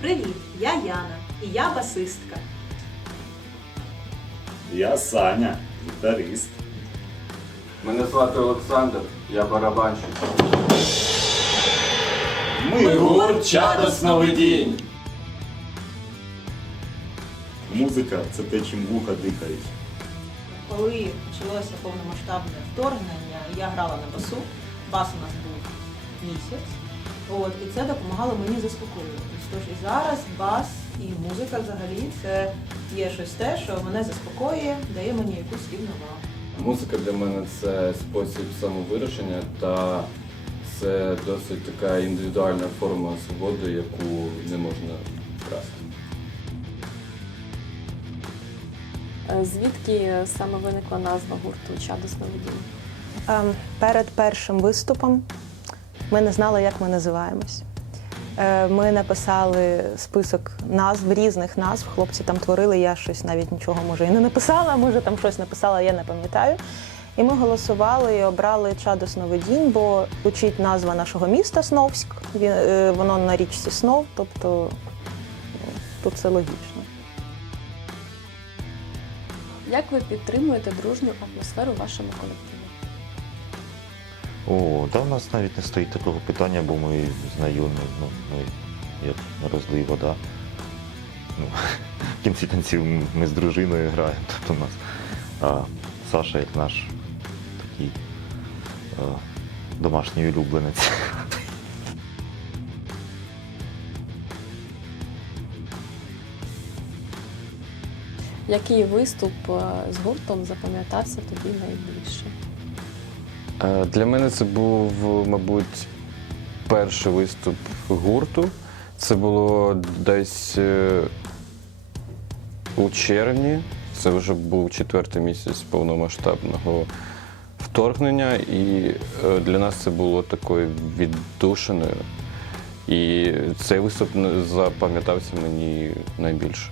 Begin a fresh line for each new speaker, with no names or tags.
Привіт, я Яна і я басистка.
Я Саня, гітарист.
Мене звати Олександр, я барабанщик.
Ми гурт «Чадо сновидінь». Музика це те, чим вуха дихають.
Коли почалося повномасштабне вторгнення, я грала на басу. Бас у нас був місяць. От, і це допомагало мені заспокоюватись. Тож і зараз бас і музика взагалі це є щось те, що мене заспокоює, дає мені якусь рівновагу.
Музика для мене це спосіб самовираження та це досить така індивідуальна форма свободи, яку не можна вкрасти.
Е, Звідки саме виникла назва гурту Чадо?
Ем, Перед першим виступом ми не знали, як ми називаємось. Е, Ми написали список назв, різних назв. Хлопці там творили, я щось навіть нічого може і не написала, може там щось написала, я не пам'ятаю. І ми голосували і обрали Чадо Сновидінь, бо звучить назва нашого міста Сновськ. Е, Воно на річці Снов, тобто тут це логічно.
Як ви підтримуєте дружню атмосферу в вашому колективі?
О, та в нас навіть не стоїть такого питання, бо ми знайомі, ну, ми як розлий вода. Ну, в кінці кінців ми з дружиною граємо тут у нас. А Саша як наш такий е, домашній улюбленець.
Який виступ е, з гуртом запам'ятався тобі найбільше?
Е, Для мене це був, мабуть, перший виступ гурту. Це було десь е, у червні. Це вже був четвертий місяць повномасштабного вторгнення, і е, для нас це було такою віддушиною. І цей виступ запам'ятався мені найбільше.